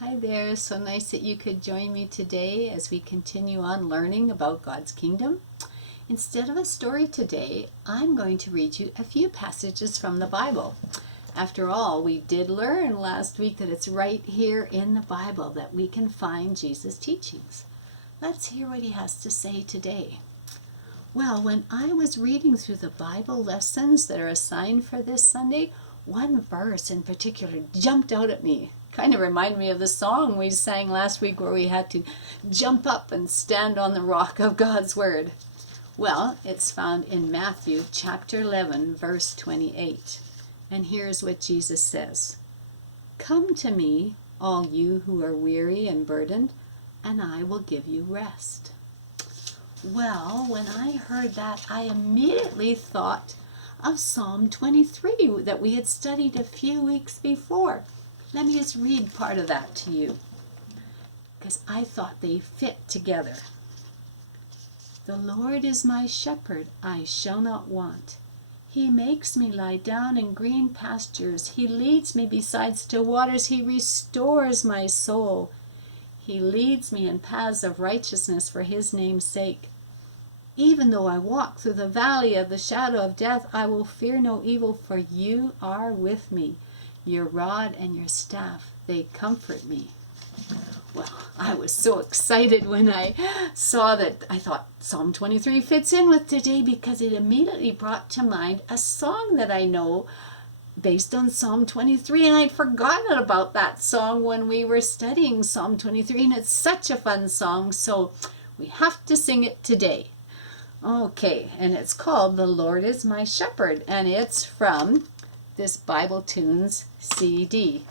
Hi there, so nice that you could join me today as we continue on learning about God's kingdom. Instead of a story today, I'm going to read you a few passages from the Bible. After all, we did learn last week that it's right here in the Bible that we can find Jesus' teachings. Let's hear what he has to say today. Well, when I was reading through the Bible lessons that are assigned for this Sunday, one verse in particular jumped out at me. Kind of reminded me of the song we sang last week where we had to jump up and stand on the rock of God's Word. Well, it's found in Matthew chapter 11, verse 28. And here's what Jesus says. "Come to me, all you who are weary and burdened, and I will give you rest." Well, when I heard that, I immediately thought of Psalm 23 that we had studied a few weeks before. Let me just read part of that to you, because I thought they fit together. "The Lord is my shepherd, I shall not want. He makes me lie down in green pastures. He leads me beside still waters. He restores my soul. He leads me in paths of righteousness for his name's sake. Even though I walk through the valley of the shadow of death, I will fear no evil, for you are with me. Your rod and your staff, they comfort me." Well, I was so excited when I saw that. I thought Psalm 23 fits in with today because it immediately brought to mind a song that I know based on Psalm 23, and I'd forgotten about that song when we were studying Psalm 23, and it's such a fun song, so we have to sing it today. Okay, and it's called "The Lord is My Shepherd," and it's from this Bible Tunes CD.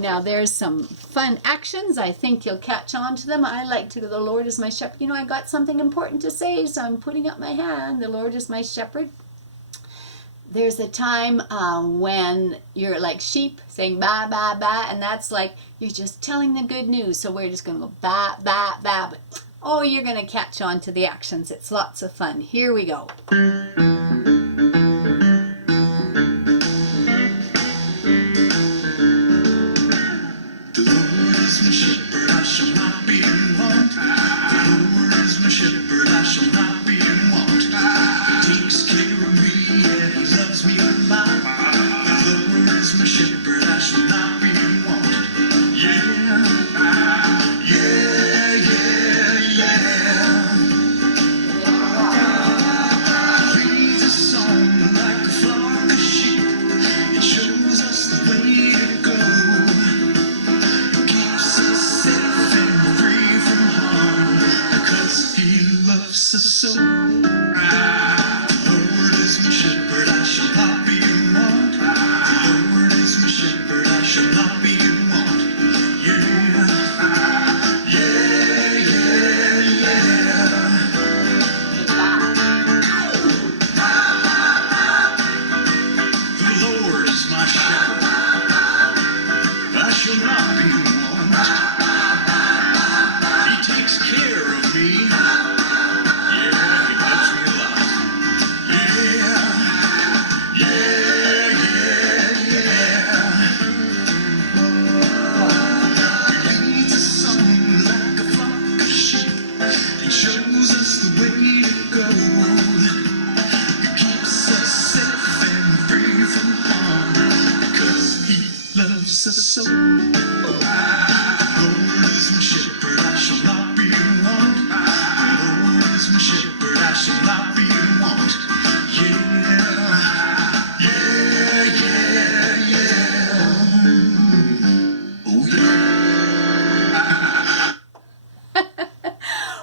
Now there's some fun actions. I think you'll catch on to them. I like to go, "The Lord is my shepherd." You know, I got something important to say, so I'm putting up my hand. The Lord is my shepherd. There's a time when you're like sheep saying ba, ba, ba, and that's like you're just telling the good news. So we're just going to go ba, ba, ba. Oh, you're going to catch on to the actions. It's lots of fun. Here we go.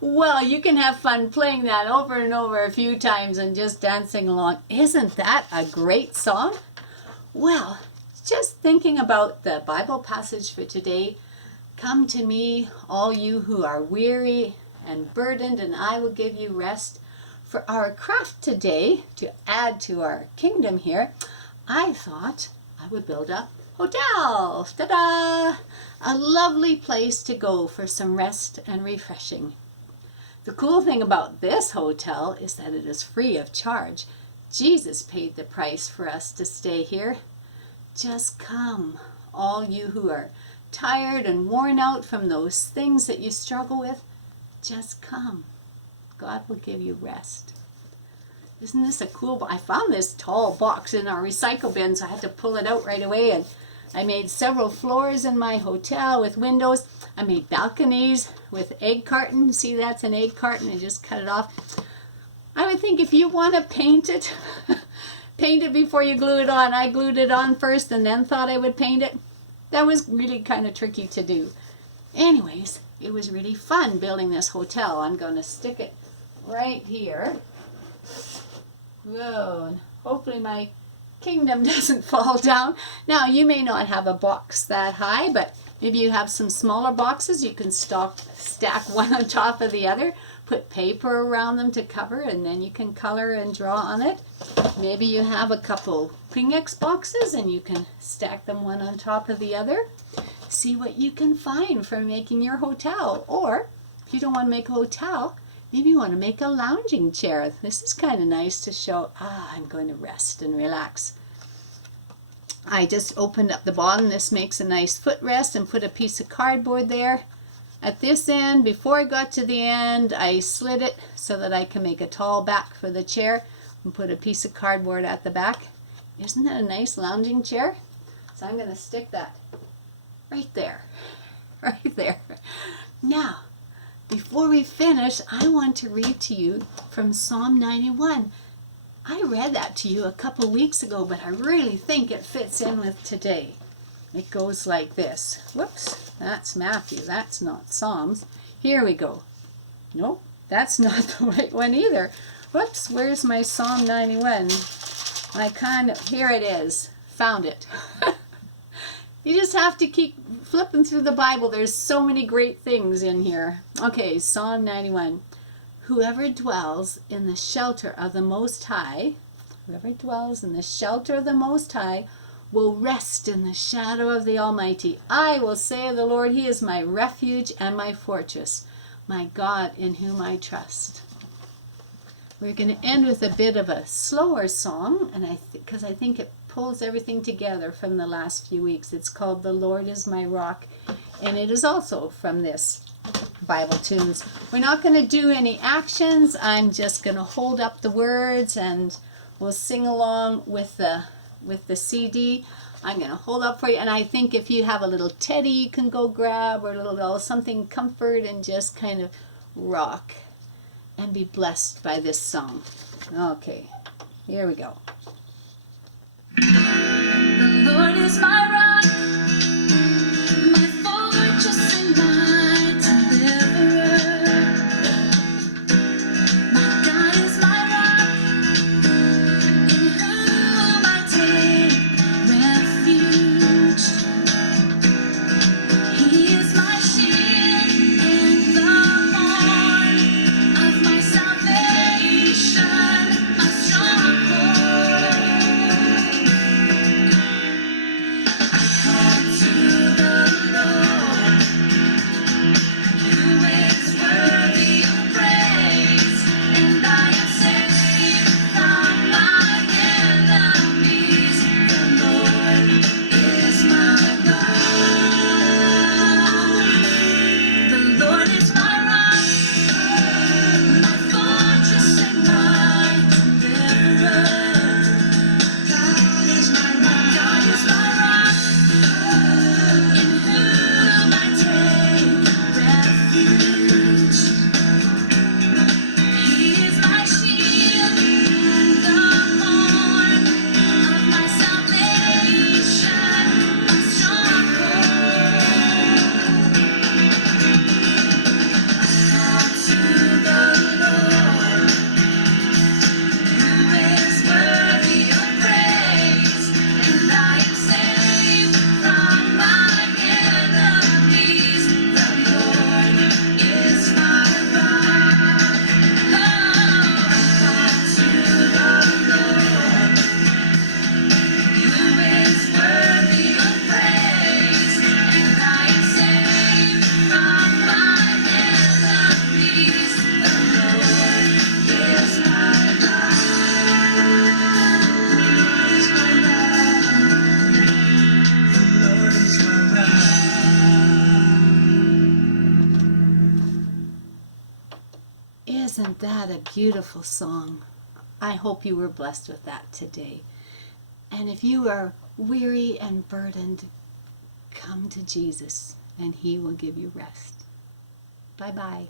Well, you can have fun playing that over and over a few times and just dancing along. Isn't that a great song? Well, just thinking about the Bible passage for today, "Come to me, all you who are weary and burdened, and I will give you rest." For our craft today, to add to our kingdom here, I thought I would build a hotel. Ta-da! A lovely place to go for some rest and refreshing. The cool thing about this hotel is that it is free of charge. Jesus paid the price for us to stay here. Just come, all you who are tired and worn out from those things that you struggle with, just come. God will give you rest. Isn't this a cool I found this tall box in our recycle bin, so I had to pull it out right away. And I made several floors in my hotel with windows. I made balconies with egg carton. See, that's an egg carton. I just cut it off. I would think if you want to paint it, paint it before you glue it on. I glued it on first and then thought I would paint it. That was really kind of tricky to do. Anyways, it was really fun building this hotel. I'm going to stick it right here. Whoa, and hopefully my kingdom doesn't fall down. Now, you may not have a box that high, but maybe you have some smaller boxes. You can stack one on top of the other, put paper around them to cover, and then you can color and draw on it. Maybe you have a couple Kleenex boxes and you can stack them one on top of the other. See what you can find for making your hotel. Or, if you don't want to make a hotel, maybe you want to make a lounging chair. This is kind of nice to show, I'm going to rest and relax. I just opened up the bottom. This makes a nice footrest and put a piece of cardboard there. At this end, before I got to the end, I slid it so that I can make a tall back for the chair and put a piece of cardboard at the back. Isn't that a nice lounging chair? So I'm going to stick that right there. Right there. Now, before we finish, I want to read to you from Psalm 91. I read that to you a couple weeks ago, but I really think it fits in with today. It goes like this. Whoops, that's Matthew. That's not Psalms. Here we go. Nope, that's not the right one either. Whoops, where's my Psalm 91? Here it is. Found it. You just have to keep flipping through the Bible. There's so many great things in here. Okay, Psalm 91. Whoever dwells in the shelter of the Most High, will rest in the shadow of the Almighty. I will say of the Lord, He is my refuge and my fortress, my God in whom I trust. We're going to end with a bit of a slower song, and because I think it pulls everything together from the last few weeks. It's called The Lord is My Rock, and it is also from this Bible Tunes. We're not going to do any actions. I'm just going to hold up the words and we'll sing along with the CD. I'm going to hold up for you, and I think if you have a little teddy you can go grab, or a little something comfort, and just kind of rock and be blessed by this song. Okay, here we go. The Lord is my rock, my fortress and my deliverer. My God is my rock, in whom I take refuge. He is my shield and the horn of my salvation, my stronghold. Isn't that a beautiful song? I hope you were blessed with that today. And if you are weary and burdened, come to Jesus and he will give you rest. Bye-bye.